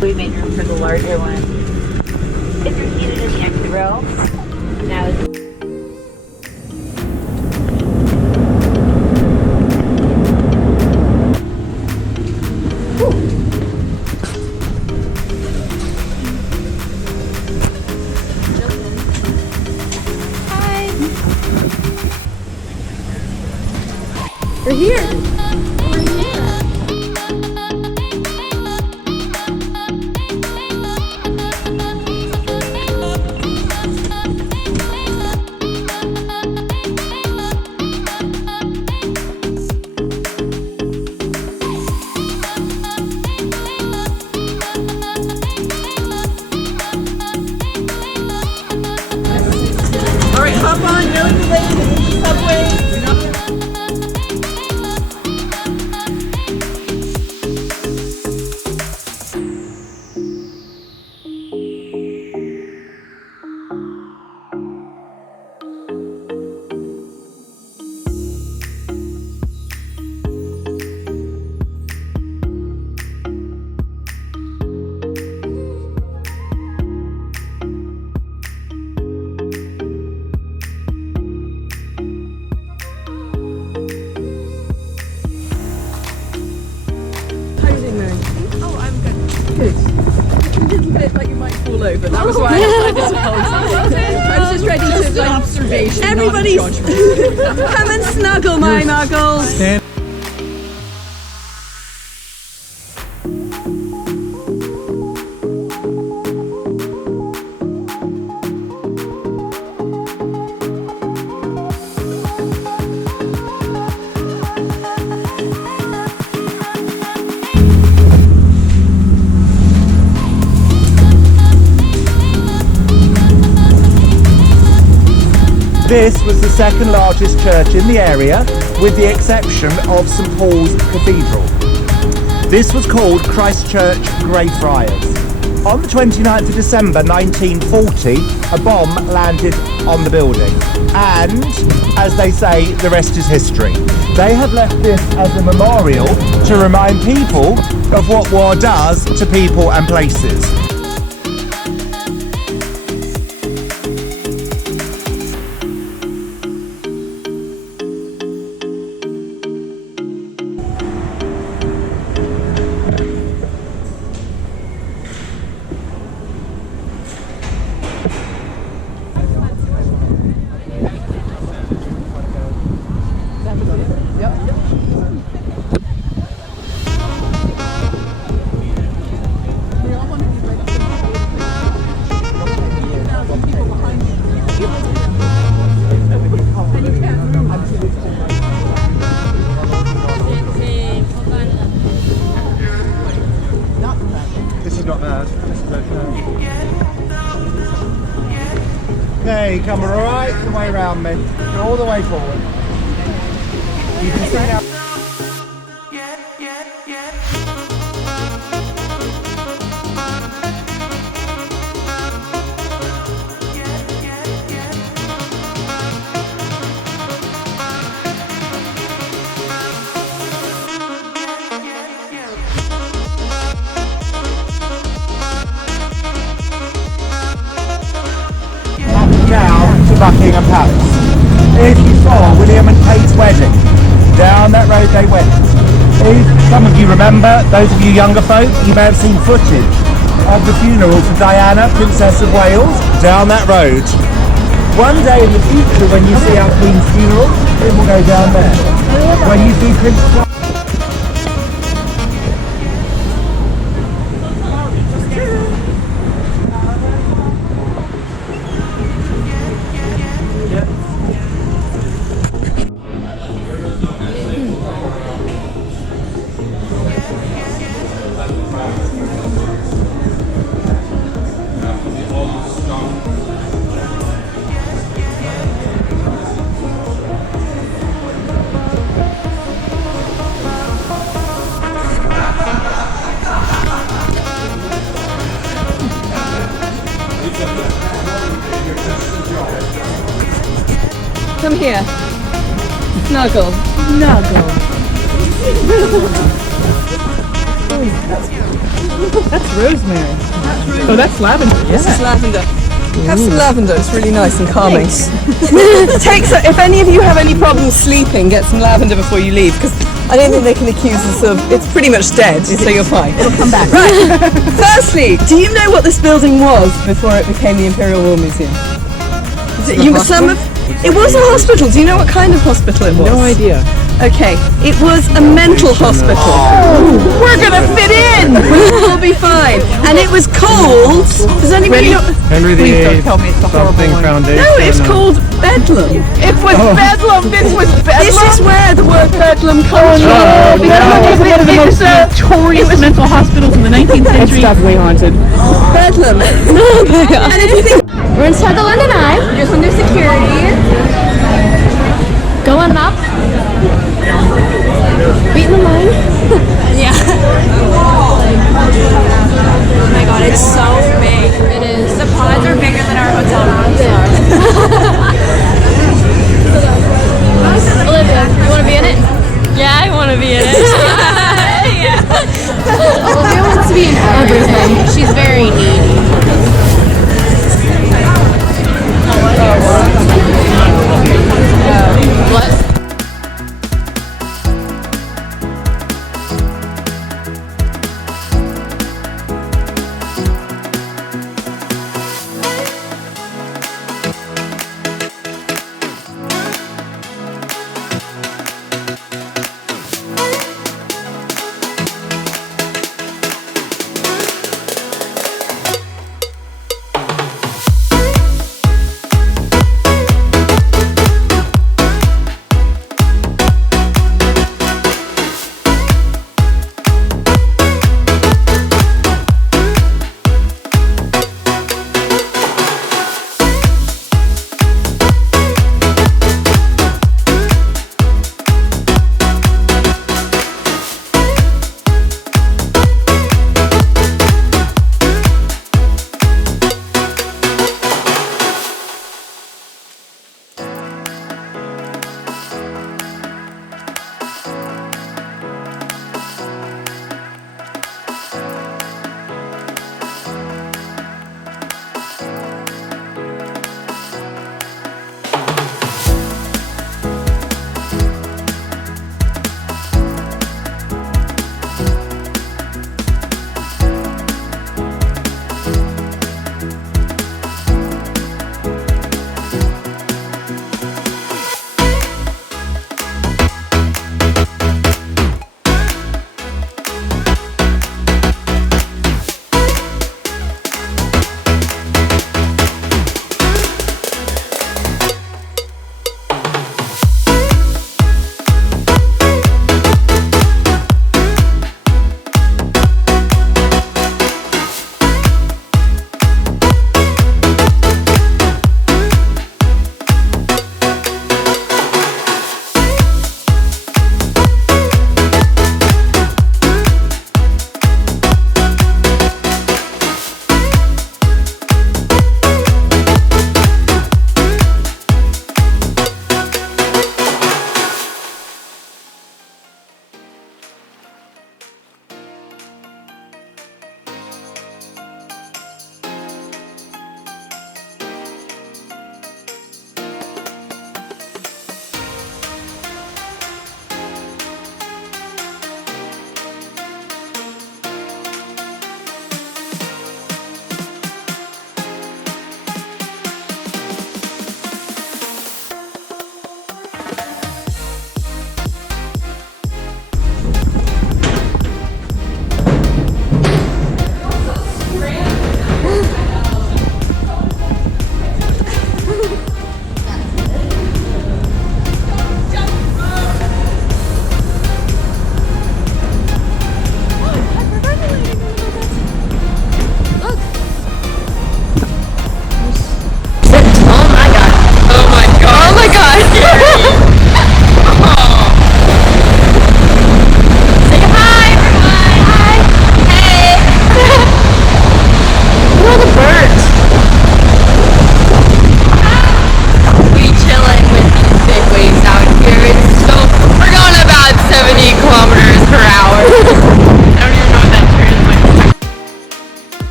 We made room for the larger one. If you're seated in the exit row, now is We're here. All right, hop on, no delay in the subway. Oh, I'm good. Good. A little bit like you might fall over. That was why I disappointed. I was just ready to like observation. Everybody, come and snuggle, my muggles. This was the second largest church in the area, with the exception of St Paul's Cathedral. This was called Christ Church Greyfriars. On the 29th of December 1940, a bomb landed on the building. And, as they say, the rest is history. They have left this as a memorial to remind people of what war does to people and places. Okay, come right the way around me. Go all the way forward. You can see now. Down to Buckingham Palace. If you saw William and Kate's wedding, down that road they went. If some of you remember, those of you younger folk, you may have seen footage of the funeral for Diana, Princess of Wales, down that road. One day in the future, when you see our Queen's funeral, it will go down there. When you see Prince Come here. Snuggle. Snuggle. that's lavender. This is lavender. Have some lavender, it's really nice and calming. If any of you have any problems sleeping, get some lavender before you leave, because I don't think they can accuse us of, it's pretty much dead, so you're fine. It'll come back. Right, firstly, do you know what this building was before it became the Imperial War Museum? It was a hospital. Do you know what kind of hospital it was? No idea. Okay, it was a mental hospital. Oh, we're gonna fit in! We'll be fine. And it was called, does anybody know? Henry Please don't VIII tell me it's the horrible something one. foundation. No, it's called Bedlam. It was Bedlam! This was Bedlam! This is where the word Bedlam comes from. Because one of the most notorious mental hospitals in the 19th century. way haunted. Bedlam. And if you think We're inside the London Eye, just under security. Going up. Beating the line. Yeah. Oh my god, it's so big. It is. The pods are bigger than our hotel rooms. They are. Olivia, you want to be in it? Yeah, I want to be in it. Yeah. Olivia wants to be in everything. She's very needy. What?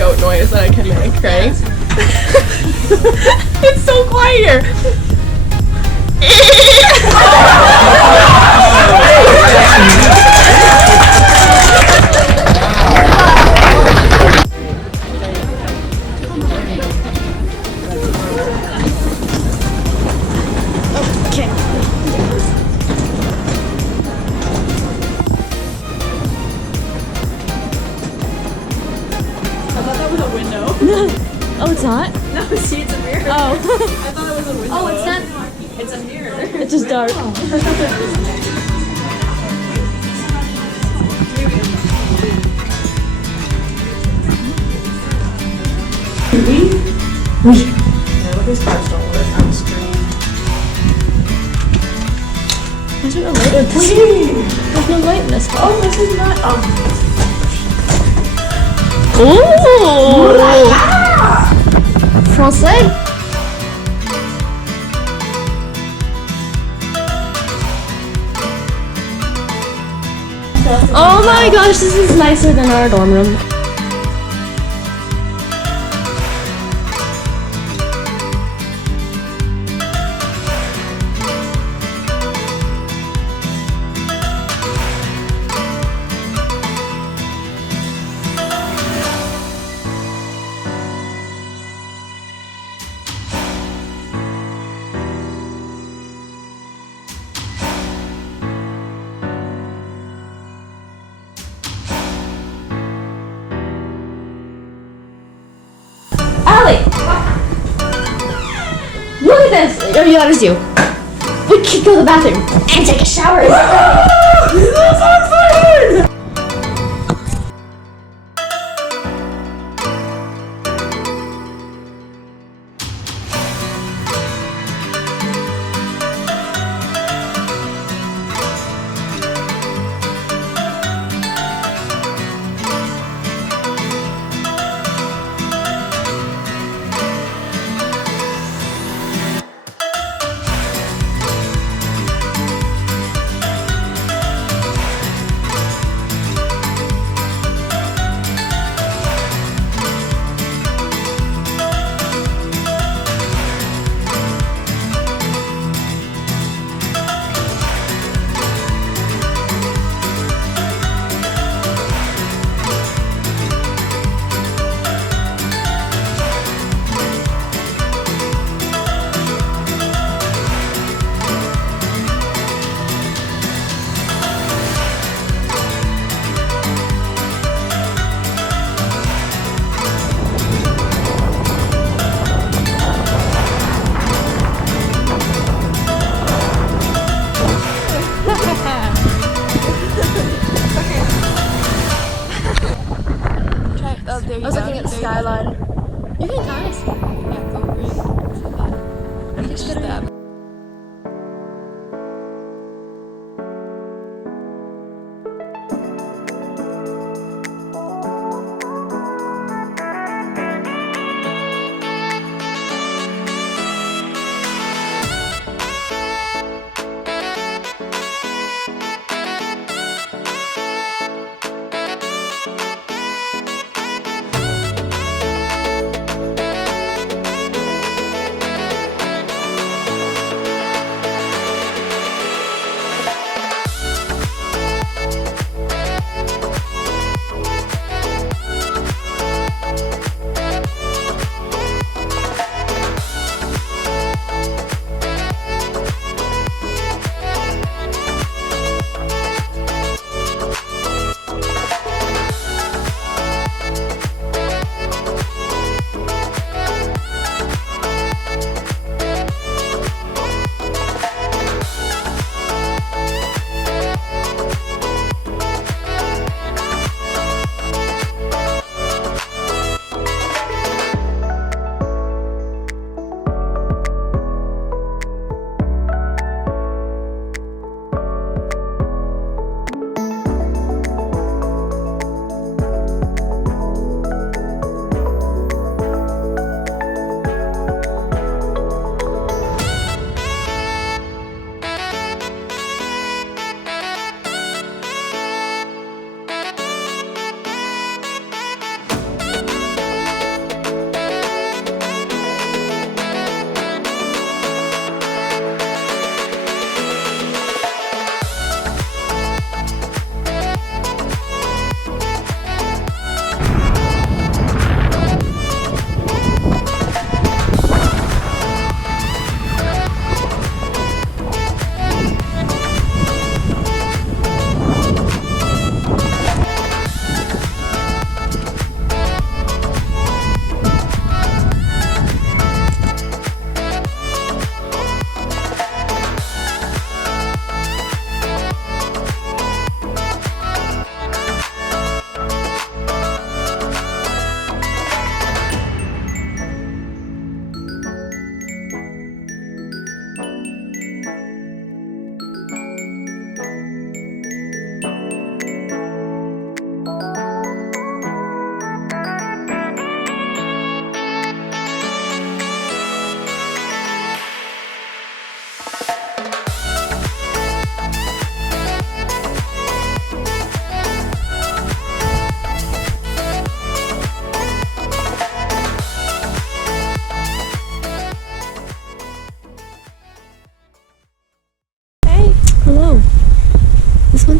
goat noise that I can make, right? It's so quiet here. Oh, it's not? No, see, it's a mirror. Oh. I thought it was a window. Oh, it's not. It's a mirror. It's just dark. These cards don't work on the screen. There's no light in this. There's no light in this one. Oh, this is not. Ooh! Français? Oh my gosh, this is nicer than our dorm room. Look at this! Oh, yeah, that is you. We could go to the bathroom and take a shower. This is so exciting!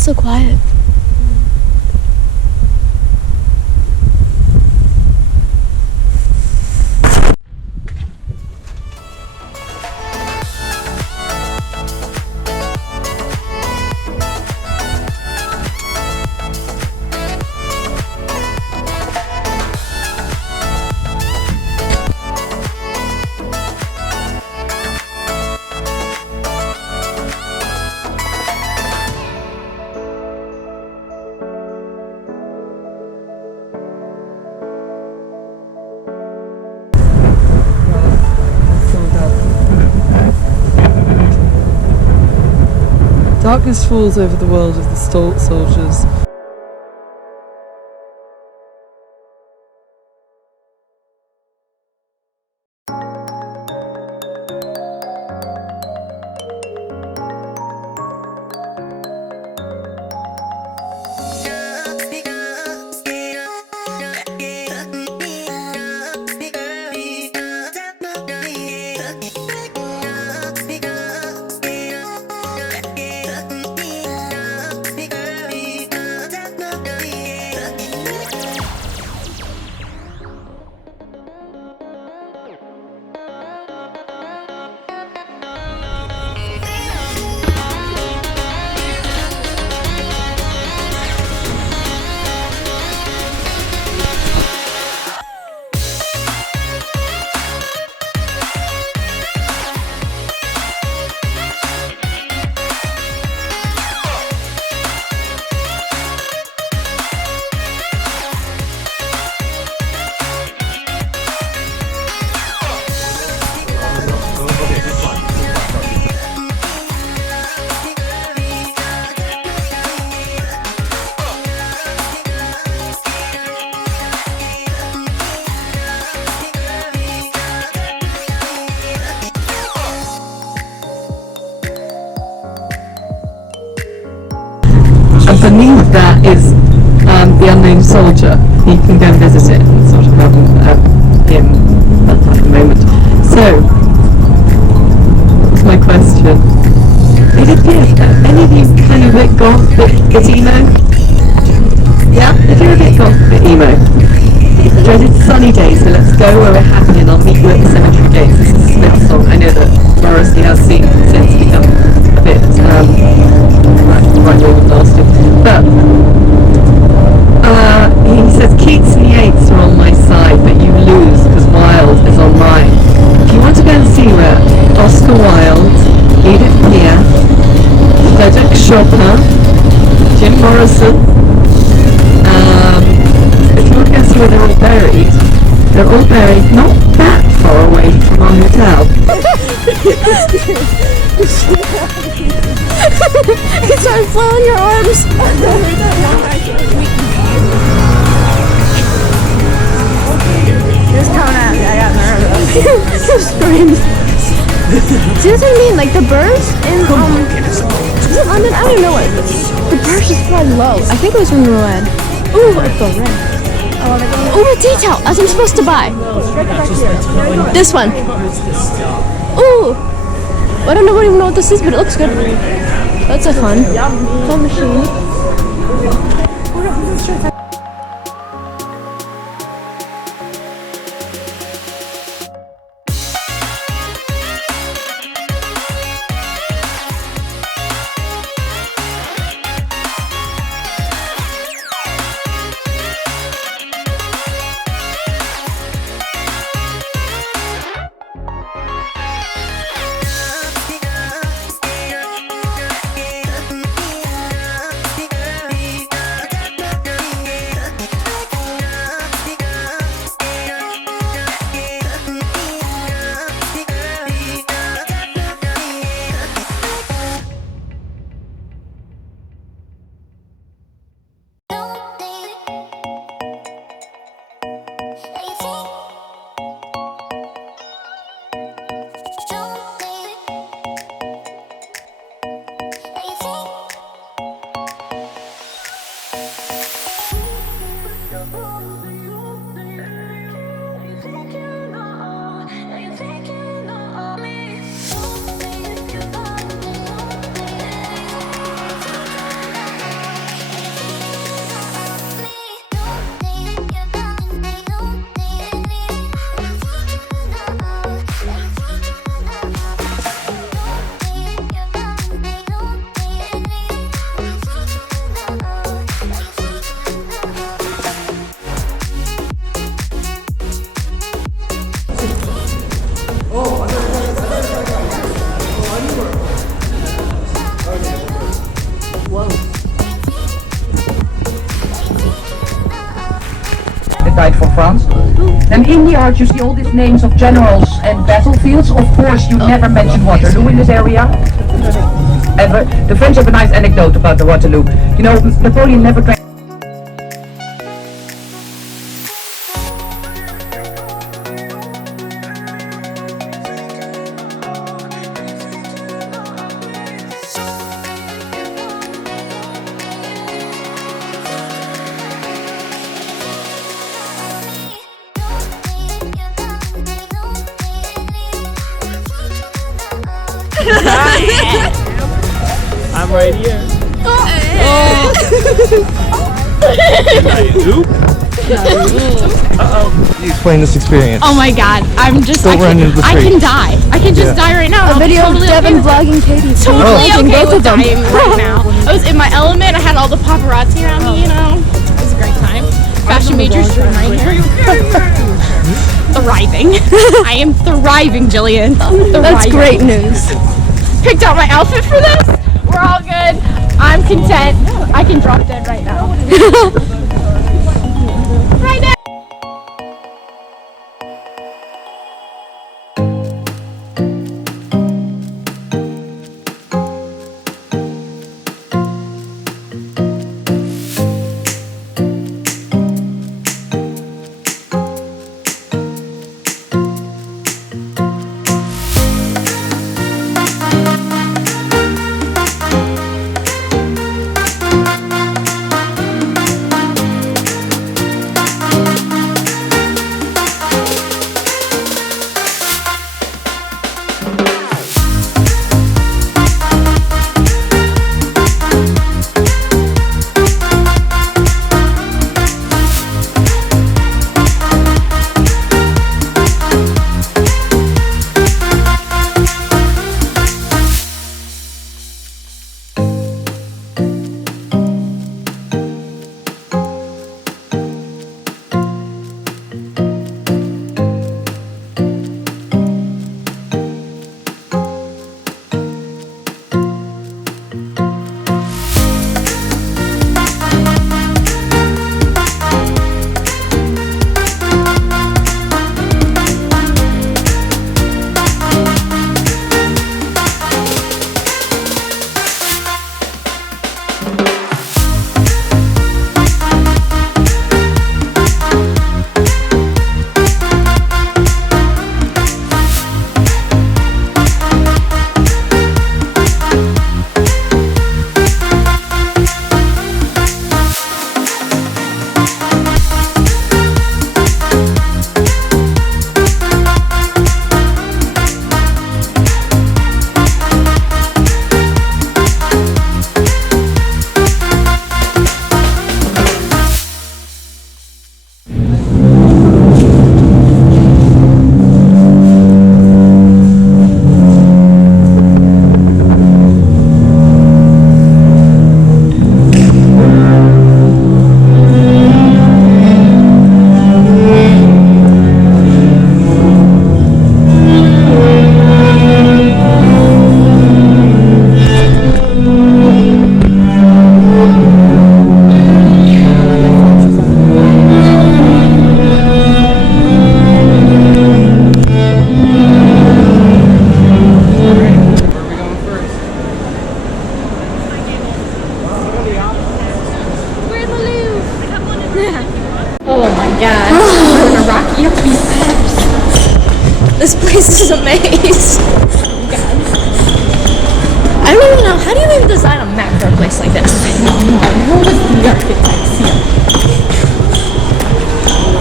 Everyone's so quiet. Darkness falls over the world of the soldiers. And beneath that is the unknown soldier. You can go and visit it and sort of have him at the moment. So, what's my question? Any of you kind of a bit goth, bit emo? Yeah? If you're a bit goth, bit emo. Dreaded sunny days, so let's go where we're happy and I'll meet you at the cemetery gates. This is a Smith song. I know that Morrissey has since become a bit right old and nasty. But he says Keats and Yeats are on my side, but you lose because Wilde is on mine. If you want to go and see where Oscar Wilde, Edith Piaf, Frédéric Chopin, Jim Morrison, if you want to go and see where they're all buried not that far away from our hotel. He started flailing your arms. He was coming at me, I got nervous. You screamed. See what I mean? Like the birds in is it London? I don't know what. The birds just fly low. I think it was from the red. Ooh, it's the red. Ooh, a detail, as I'm supposed to buy. This one. Ooh. I don't even know what this is, but it looks good. That's a fun machine. They died for France. Then in the art you see all these names of generals and battlefields. Of course you never mention Waterloo in this area. Ever. The French have a nice anecdote about the Waterloo. You know, Napoleon never drank. I'm right here. You explain this experience. Oh my god, I'm just, Don't run into the I street. can die. I can just die right now. A video of Devin vlogging Katie. Totally Oh, okay both with of them. dying right now. I was in my element, I had all the paparazzi around me, you know. It was a great time. Fashion major's dream right here. Thriving. I am thriving, Jillian. That's great news. Picked out my outfit for this. We're all good. I'm content. I can drop dead right now. Right now. This place is a maze. I don't even know. How do you even design a map for a place like this?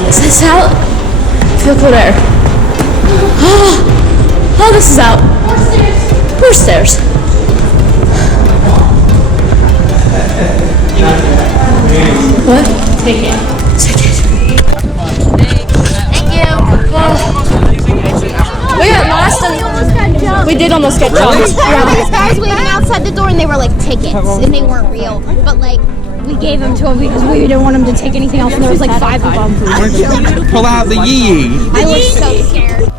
Is this out? I feel cold air. Oh, this is out. More stairs. What? Ticket. Thank you. We got lost and we did almost get jumped. These guys waiting outside the door and they were like tickets and they weren't real. But like we gave them to him because we didn't want him to take anything else and there was like 5 of them. Pull out the yee. I was so scared.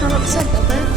How upset about that?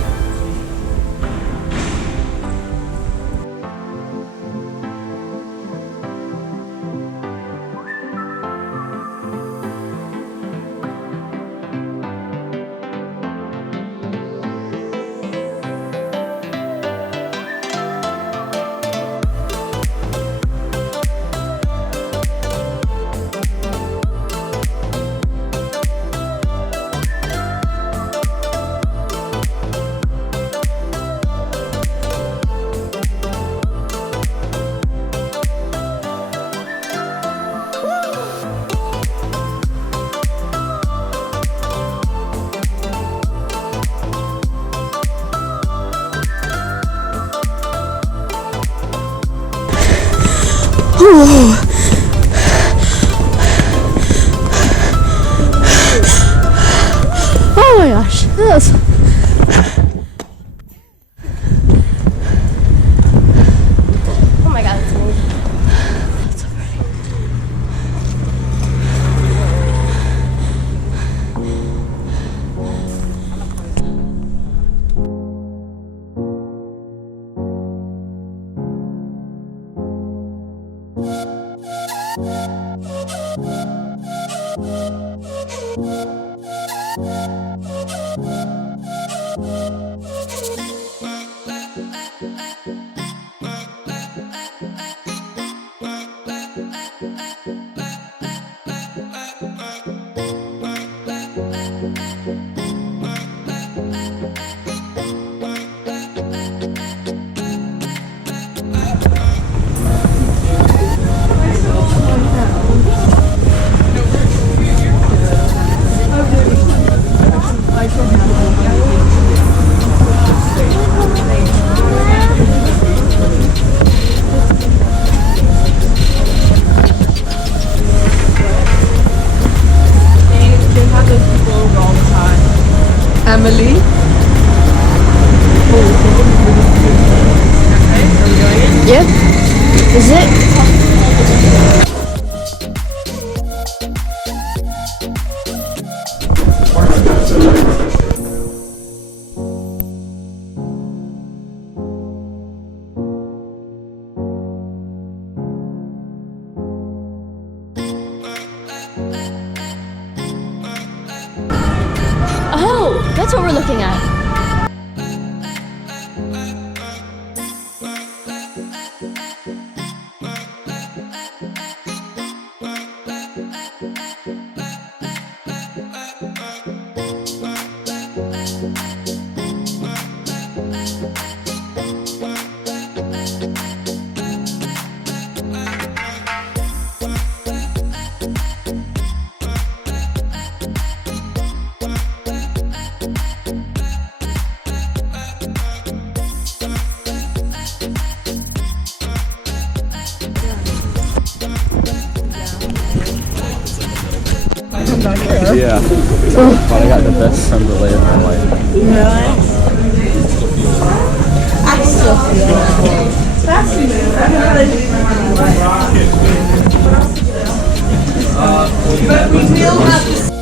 Oh my gosh, this. Oh my god, it's amazing. That's so pretty. Emily. Yep. Is it? Oh, that's what we're looking at. Yeah. But I got the best creme brulee of my life. But we will have to.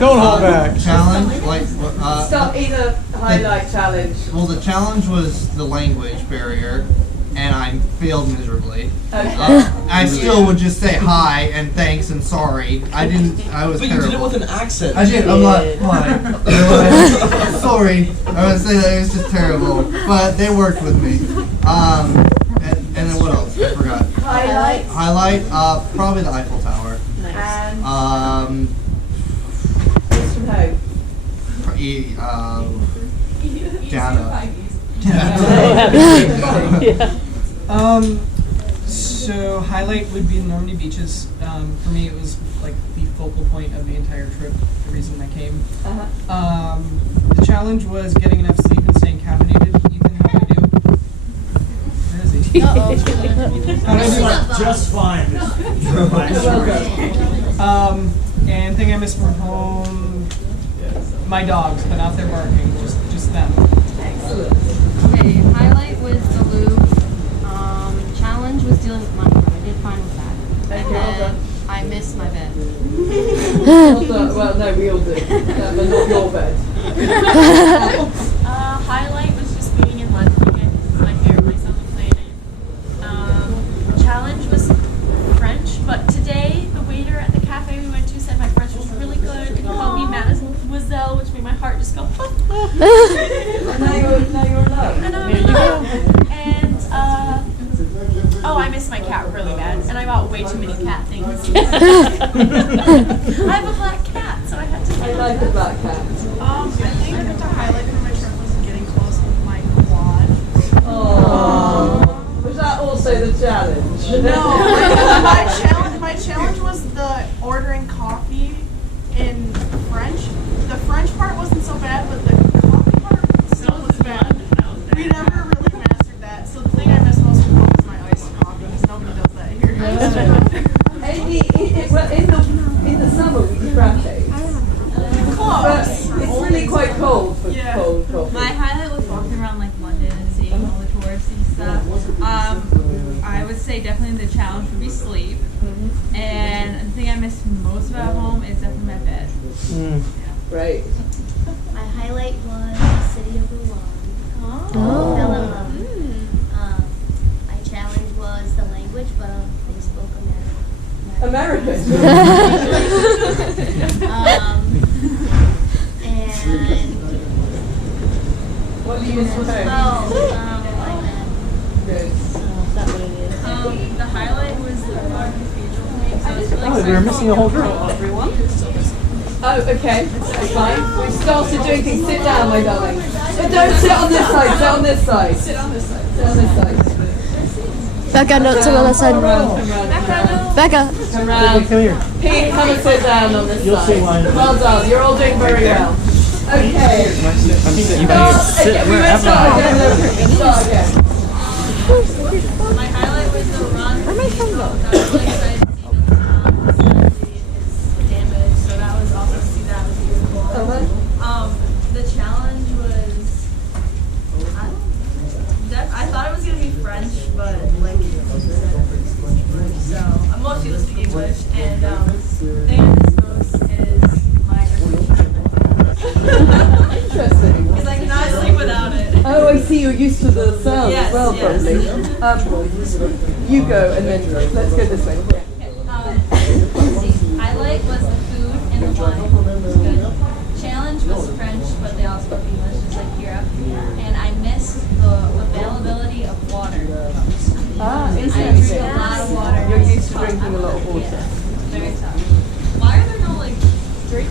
Don't hold back. Challenge, like, Start either highlight challenge. well, the challenge was the language barrier, and I failed miserably. I still would just say hi and thanks and sorry. I was But terrible. you did it with an accent. I did. I'm like, hi. Sorry. I would say that it was just terrible, but they worked with me. And then what else? I forgot. Highlight. Probably the Eiffel Tower. And who's from home? So highlight would be the Normandy beaches. For me, it was like the focal point of the entire trip. The reason I came. The challenge was getting enough sleep and staying caffeinated. Ethan, how do I do? Where is he? How do I do? Just fine. And thing I missed from home, my dogs, but not their barking, just them. Excellent. Okay, highlight was the loop. Challenge was dealing with money, but I did fine with that. And then I missed my bed. Well, no, we all do. But not your bed. Highlight was just being in London again. This is my favorite place on the planet. Challenge was French, but today the waiter at the cafe we went to said my French was really good and he called me Mademoiselle, which made my heart just go. Now you're in love. And I'm in love. And I miss my cat really bad, and I bought way too many cat things. I have a black cat, so I had to. I like the black cat. I think the highlight for my trip was getting close with my quad. Oh. Was that also the challenge? No, my challenge was the ordering coffee in French. The French part wasn't so bad, but the coffee part still was bad. We never really mastered that. So the thing I missed most of all was my iced coffee, because nobody does that here. In the summer we do frappes. But it's really quite cold for cold coffee. My highlight was walking around like London and seeing all the touristy stuff. I would say definitely the challenge would be sleep. And the thing I missed most about home is definitely my bed. Right. My highlight was the city of Wuhan. Oh. Fell in love. My challenge was the language, but they spoke American. And what do you miss from home? Good. The highlight was the Rock Cathedral for me because I was really excited. We're missing a whole group. Oh, okay. That's fine. We've started doing things. Sit down, my darling. But don't sit on this side. Sit on this side. Sit on this side. Sit on this side. Becca, no, to the other side. Come round. Becca. Come round. Come here. Pete, come and sit down on this You'll side. see why. Well done. You're all doing very well. Okay. You can sit wherever My highlight was the run. Where my phone go? I was really excited to see Notre Dame. It's damaged, so that was awesome to see. That was beautiful. The challenge was I thought it was gonna be French, but like English. So I'm mostly listening English, and the thing I miss most is my Interesting. because I cannot sleep without it. Oh, I see. You're used to the sound as well, yes. probably. You go, and then let's go this way. Let's see. Highlight was the food and the wine. It was good. Challenge was French, but they all spoke English, just like Europe. And I missed the availability of water. Ah, I drink interesting. a lot of water. You're used to drinking a lot of water. Yeah, very tough. Why are there no like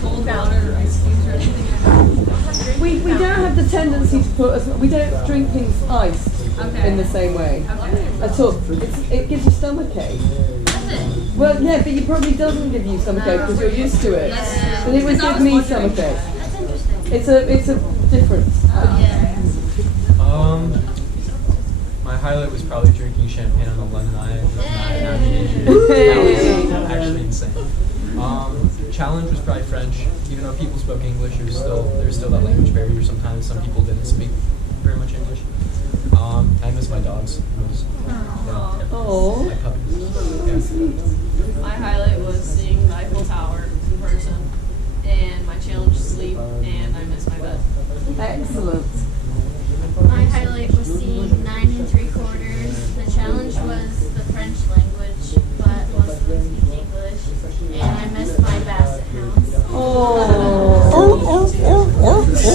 cold water ice cubes or anything? We don't have the tendency to put we don't drink things iced in the same way at all. It gives you stomachache. Does it? Well, yeah, but it probably doesn't give you stomachache because you're used to it. But it would give me stomachache. That's interesting. It's a difference. My highlight was probably drinking champagne on the London Eye with navigation. That was actually insane. Challenge was probably French. Even though people spoke English, there's still that language barrier sometimes. Some people didn't speak very much English. I miss my dogs. My puppies. My highlight was seeing the Eiffel Tower in person, and my challenge was sleep, and I missed my bed. Excellent. My highlight was seeing 9 3/4. The challenge was the French language, but most of them speak English, and I missed my basset house. So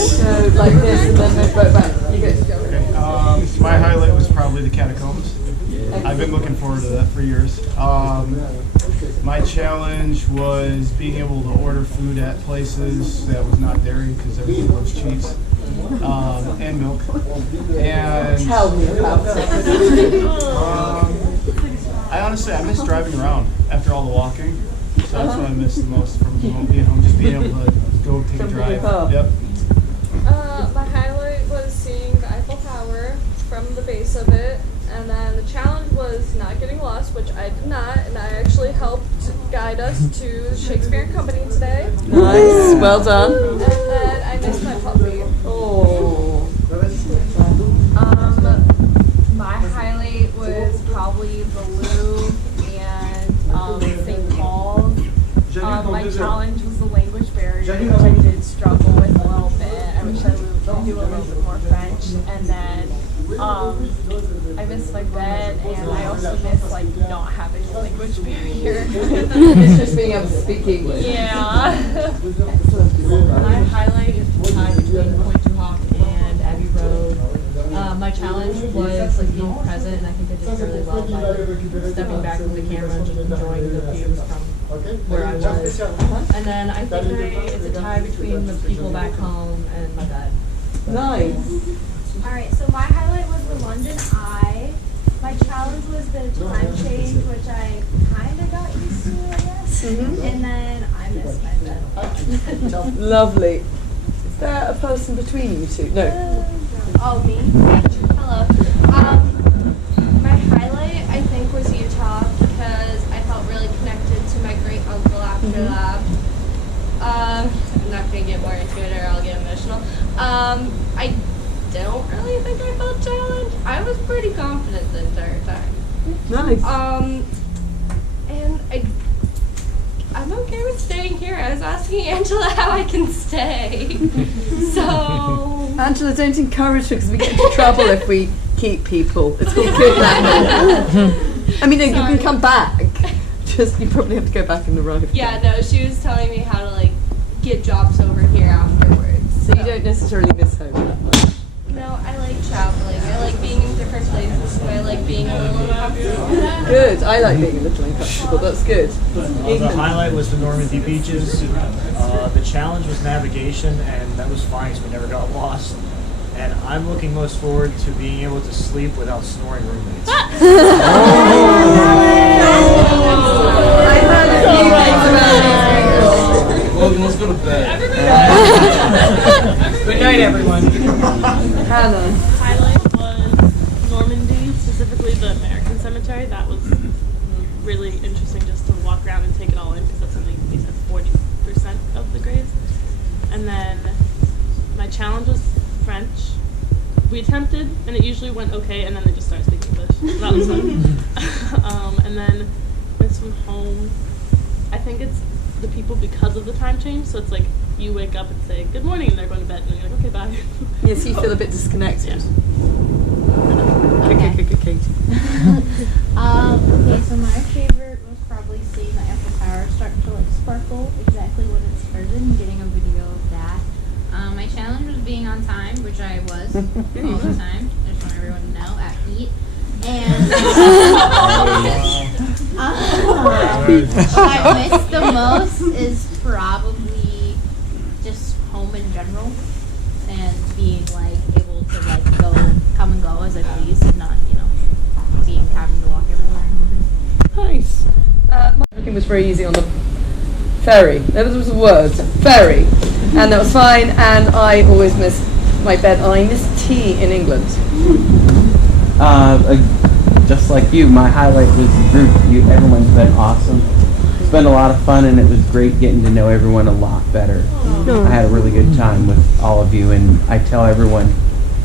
like this, and then they go back. You go. My highlight was probably the catacombs. I've been looking forward to that for years. My challenge was being able to order food at places that was not dairy because everyone loves cheese and milk. And Tell me about it. I miss driving around after all the walking. So that's what I miss the most from being home, just being able to go take a drive. Yep. My highlight was seeing the Eiffel Tower from the base of it, and then the challenge was not getting lost, which I did not, and I actually helped guide us to Shakespeare and Company today. Nice, well done. And then I missed my puppy. Oh. My highlight was probably the Louvre and St. Paul's. My challenge was the language barrier, which I did struggle with a little bit. I wish I knew a little bit more French. And then I missed my bed, and I also missed like not having a language barrier. It's just being able to speak English. Yeah. My highlight is the time between Point Du Hoc and Abbey Road. My challenge was like being present, and I think I did really well by stepping back from the camera and just enjoying the views from where I was. And then I think it's a tie between the people back home and my dad. Nice. Alright, so my highlight was the London Eye. My challenge was the time change, which I kind of got used to, I guess. And then I missed my bed. Lovely. Is there a person between you two? No. Oh, me? Hello. My highlight, I think, was Utah because I felt really connected to my great uncle after that. I'm not going to get more into it or I'll get emotional. I don't really think I felt challenged. I was pretty confident the entire time. Nice. And I'm okay with staying here. I was asking Angela how I can stay. So Angela, don't encourage her because we get into trouble if we keep people. It's all good now. I mean, you can come back. Just you probably have to go back in the right. Yeah, no, she was telling me how to like get jobs over here afterwards. So you don't necessarily miss home that much. No, I like traveling. I like being in different places, so I like being a little uncomfortable. Good. I like being a little uncomfortable. That's good. The highlight was the Normandy beaches. The challenge was navigation, and that was fine because we never got lost. And I'm looking most forward to being able to sleep without snoring roommates. Logan, let's go to bed. Good night, everyone. Hannah. Highlight was Normandy, specifically the American Cemetery. That was really interesting just to walk around and take it all in because that's only, they said, 40% of the graves. And then my challenge was French. We attempted, and it usually went okay, and then they just started speaking English. So that was fun. And then Miss from Home, I think it's the people because of the time change. So it's like you wake up and say good morning, and they're going to bed, and you're like, okay, bye. Yes, you feel a bit disconnected. Yeah. Okay. Okay, so my favorite was probably seeing the Eiffel Tower start to like sparkle exactly when it started and getting a video of that. My challenge was being on time, which I was all the time. I just want everyone to know at Heat. And I missed the most is probably just home in general and being like able to like come and go as I please, and not having to walk everywhere. Nice. Everything was very easy on the ferry. There was a word, ferry, and that was fine. And I always missed my bed. I missed tea in England. Just like you, my highlight was the group. Everyone's been awesome. It's been a lot of fun, and it was great getting to know everyone a lot better. I had a really good time with all of you, and I tell everyone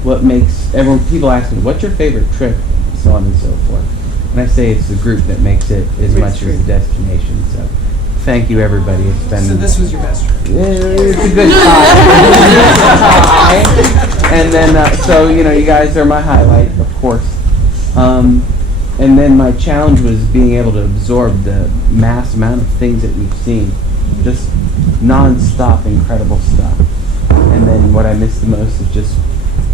what makes everyone. People ask me, "What's your favorite trip?" So on and so forth. And I say it's the group that makes it as much as the destination. So thank you, everybody. It's been. So this was your best trip. It's a good tie. And then, so you guys are my highlight, of course. And then my challenge was being able to absorb the mass amount of things that we've seen, just non-stop incredible stuff. And then what I miss the most is just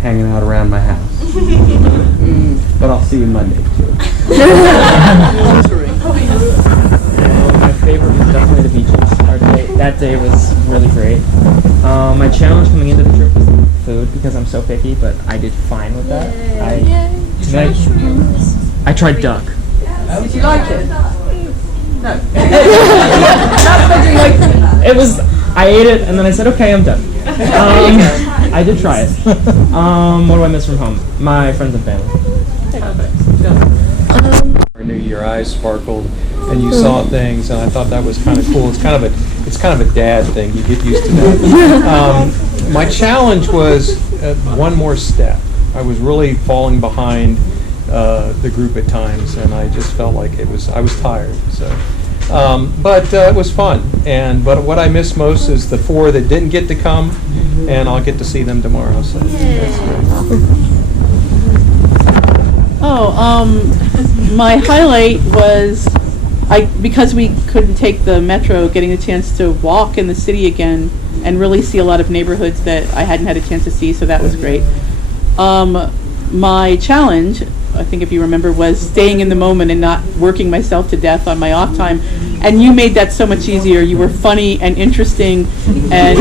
hanging out around my house. But I'll see you Monday too. My favorite was definitely the beaches. That day was really great. My challenge coming into the trip was food because I'm so picky, but I did fine with that. I tried duck. Did you like it? No. It was. I ate it and then I said, okay, I'm done. I did try it. What do I miss from home? My friends and family. New your eyes sparkled and you saw things, and I thought that was kind of cool. It's kind of a dad thing. You get used to that. My challenge was one more step. I was really falling behind the group at times, and I just felt like I was tired. So, but it was fun. But what I miss most is the 4 that didn't get to come, and I'll get to see them tomorrow. So that's great. My highlight was because we couldn't take the metro, getting a chance to walk in the city again and really see a lot of neighborhoods that I hadn't had a chance to see, so that was great. My challenge, I think if you remember, was staying in the moment and not working myself to death on my off time. And you made that so much easier. You were funny and interesting, and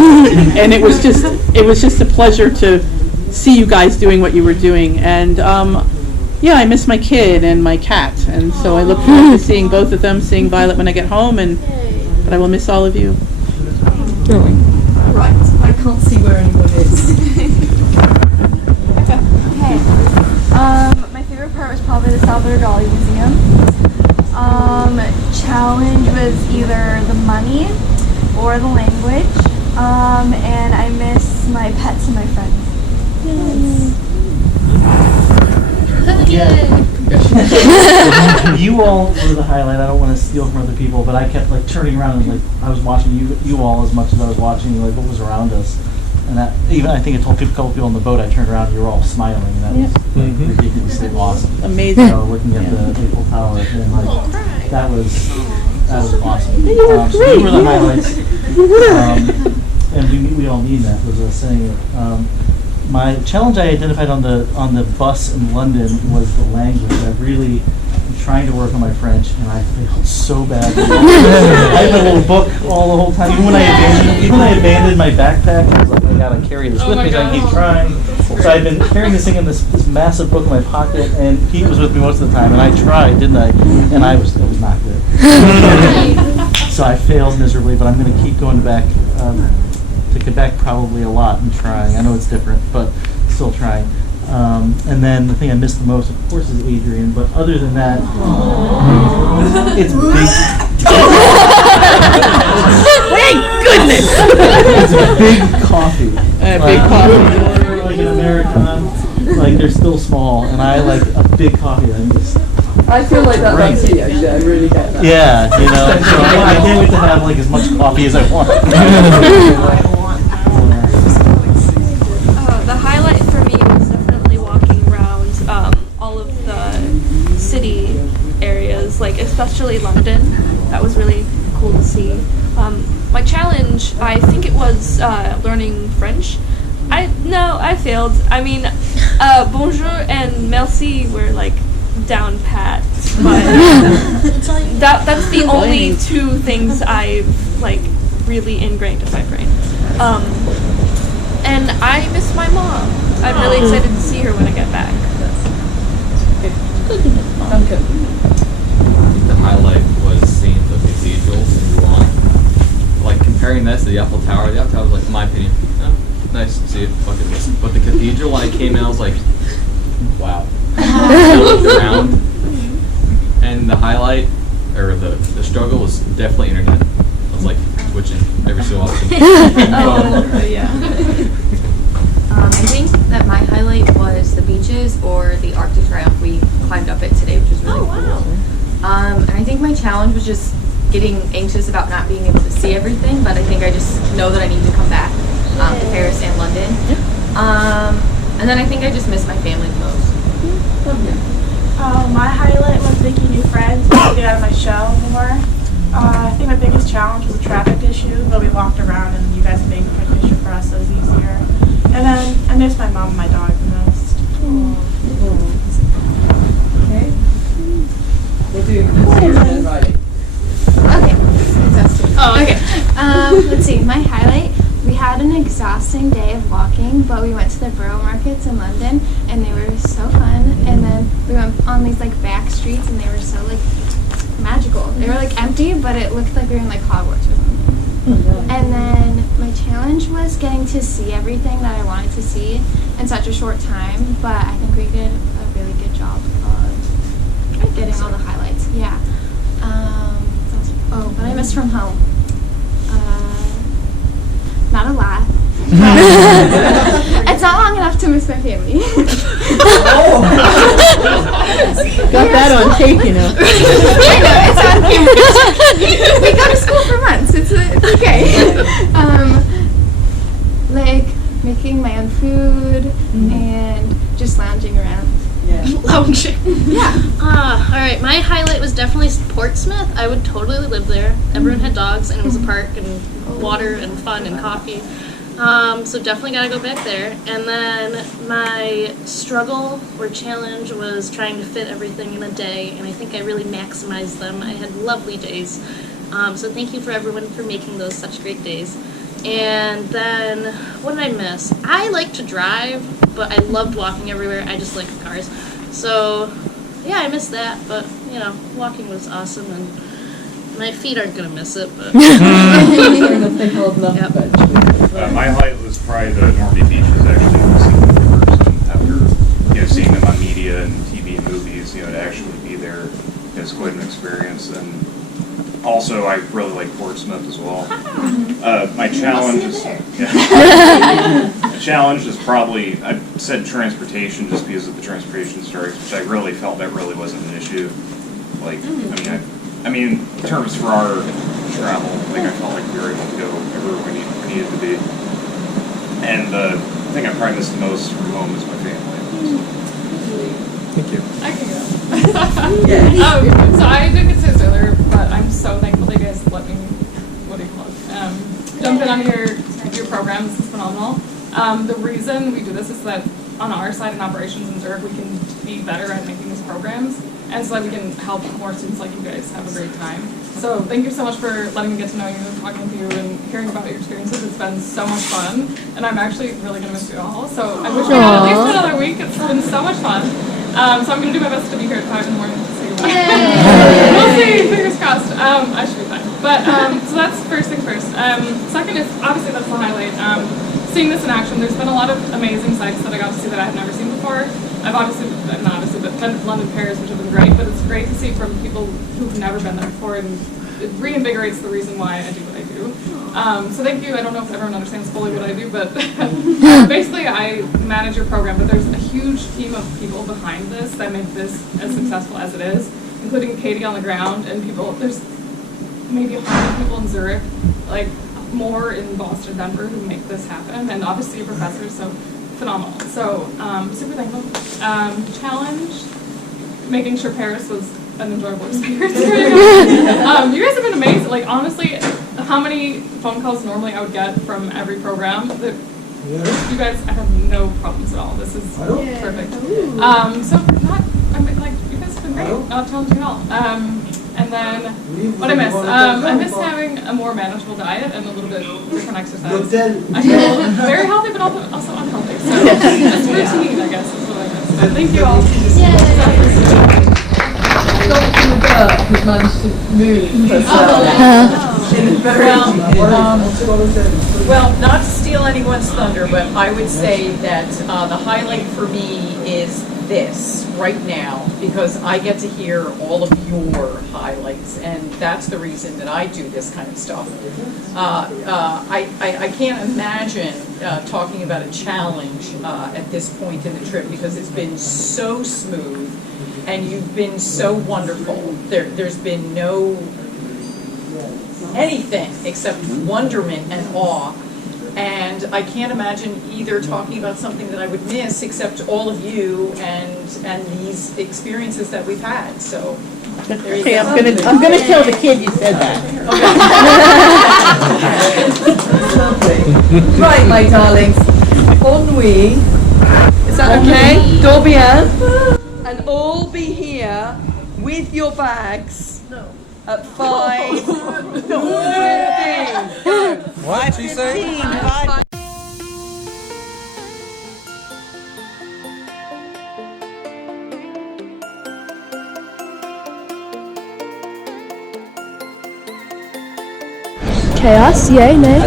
it was just a pleasure to see you guys doing what you were doing. And yeah, I miss my kid and my cat, and so I look forward to seeing both of them, seeing Violet when I get home, but I will miss all of you. Right, I can't see where anyone is. Okay. My favorite part was probably the Salvador Dali Museum. Challenge was either the money or the language. And I miss my pets and my friends. You all were the highlight. I don't want to steal from other people, but I kept turning around and I was watching you all as much as I was watching what was around us. And that, even I think I told a couple people on the boat, I turned around and you were all smiling, and that was ridiculously awesome. Amazing. Looking at the Eiffel Tower, and that was awesome. So great. you were the highlights, and we all mean that. As I was saying it. My challenge I identified on the bus in London was the language. I really am trying to work on my French, and I failed so badly. I had my little book all the whole time. Even when I abandoned my backpack, I was like, I gotta carry this with me. So I keep trying. So I've been carrying this thing in this massive book in my pocket, and Pete was with me most of the time. And I tried, didn't I? And it was not good. So I failed miserably. But I'm going to keep going back. To Quebec probably a lot and trying. I know it's different, but still trying. And then the thing I missed the most, of course, is Adrian. But other than that, it's big. Thank goodness! It's big coffee. Big coffee. Like an American, they're still small, and I like a big coffee. I feel like that about tea, actually. I really get that. Yeah, so I can't wait to have as much coffee as I want. The highlight for me was definitely walking around all of the city areas, especially London. That was really cool to see. My challenge, I think it was learning French. I failed. I mean, bonjour and merci were down pat, but that's the only 2 things I've really ingrained in my brain. And I miss my mom. I'm really excited to see her when I get back. Duncan. The highlight was seeing the cathedral in Rouen. Comparing this to the Eiffel Tower was in my opinion, nice to see it, but the cathedral, when I came in, I was like, wow. I looked around, and the highlight, or the struggle was definitely internet. I was switching every so often. Yeah. I think that my highlight was the beaches or the Arctic ramp we climbed up it today, which was really cool. And I think my challenge was just getting anxious about not being able to see everything, but I think I just know that I need to come back to Paris and London. And then I think I just miss my family the most. My highlight was making new friends and get out of my shell more. I think my biggest challenge was a traffic issue, but we walked around and you guys made a picture for us, so it was easier. And then I miss my mom and my dog the most. Okay. We'll do writing. Okay. Oh, okay. Let's see. My highlight. We had an exhausting day of walking, but we went to the borough markets in London, and they were so fun. And then we went on these like back streets, and they were so like magical. They were like empty, but it looked like we were in like Hogwarts or something. And then my challenge was getting to see everything that I wanted to see in such a short time, but I think we did a really good job of getting all the highlights. Yeah. But I missed from home. Not a lot. It's not long enough to miss my family. Got that on tape, you know. I know, it's on camera. We go to school for months. It's okay. Like making my own food and just lounging around. Lounging. Yeah. All right, my highlight was definitely Portsmouth. I would totally live there. Everyone had dogs, and it was a park, and water, and fun, and coffee. So definitely gotta go back there. And then my struggle or challenge was trying to fit everything in a day, and I think I really maximized them. I had lovely days. So thank you for everyone for making those such great days. And then, what did I miss? I like to drive, but I loved walking everywhere. I just like cars. So, yeah, I missed that, but, you know, walking was awesome, and my feet aren't going to miss it, but... My highlight was probably the Normandy beaches, actually, seeing them in person after, you know, seeing them on media and TV and movies, you know, to actually be there is quite an experience. And also, I really like Portsmouth as well. My challenge is, the challenge is probably, I said transportation just because of the transportation strikes, which I really felt that really wasn't an issue. Like, I mean, in terms for our travel, like I felt like we were able to go everywhere we needed to be. And the thing I probably missed the most from home is my family. Thank you. I can go. So I didn't get to this earlier, but I'm so thankful that you guys let me, what do you call it, jump in on your program. This is phenomenal. The reason we do this is that on our side in operations in Zurich, we can be better at making these programs, and so that we can help more students like you guys have a great time. So thank you so much for letting me get to know you and talking with you and hearing about your experiences. It's been so much fun, and I'm actually really going to miss you all. So I wish we had at least another week. It's been so much fun. So I'm going to do my best to be here at 5 in the morning to see you. We'll see, fingers crossed. I should be fine. But, so that's first things first. Second is, obviously that's the highlight. Seeing this in action, there's been a lot of amazing sites that I got to see that I've never seen before. I've been to London, Paris, which have been great, but it's great to see from people who've never been there before, and it reinvigorates the reason why I do what I do. So thank you. I don't know if everyone understands fully what I do, but basically I manage your program, but there's a huge team of people behind this that make this as successful as it is, including Katie on the ground and people. There's maybe 100 people in Zurich, like more in Boston, Denver, who make this happen, and obviously your professors, so phenomenal. So super thankful. Challenge, making sure Paris was an enjoyable experience for you guys. You guys have been amazing. Like honestly, how many phone calls normally I would get from every program that you guys, I have no problems at all. This is perfect. You guys have been great. Not challenging at all. And then, what I miss? I miss having a more manageable diet and a little bit different exercise. I feel very healthy, but also unhealthy. So, just routine, I guess, is what I miss. So, thank you all. Who's managed to move. Well, not to steal anyone's thunder, but I would say that the highlight for me is this right now because I get to hear all of your highlights, and that's the reason that I do this kind of stuff. I can't imagine talking about a challenge at this point in the trip because it's been so smooth and you've been so wonderful. There's been no anything except wonderment and awe. And I can't imagine either talking about something that I would miss except all of you and these experiences that we've had. So there you Okay, go. I'm gonna tell the kid you said that. Right, my darlings. Ennui. Is that okay? Go bien. And all be here with your bags at 5:15. What did you say? Chaos? Yay, nay?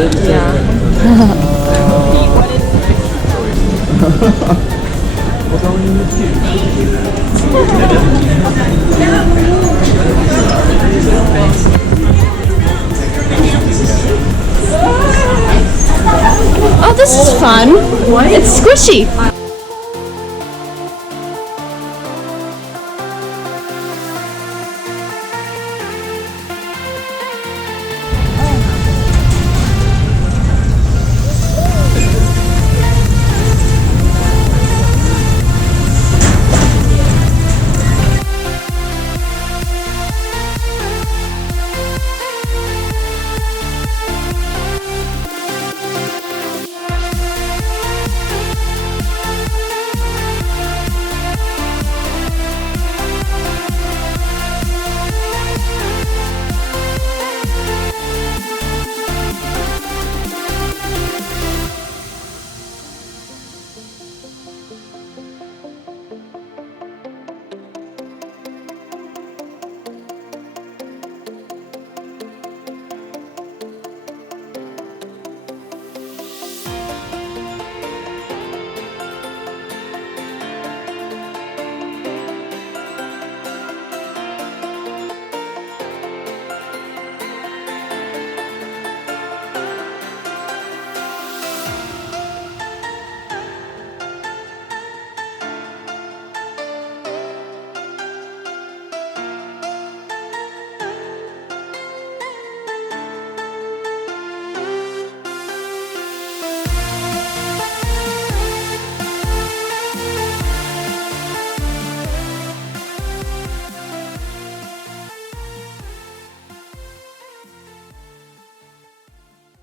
Oh, this is fun. What? It's squishy.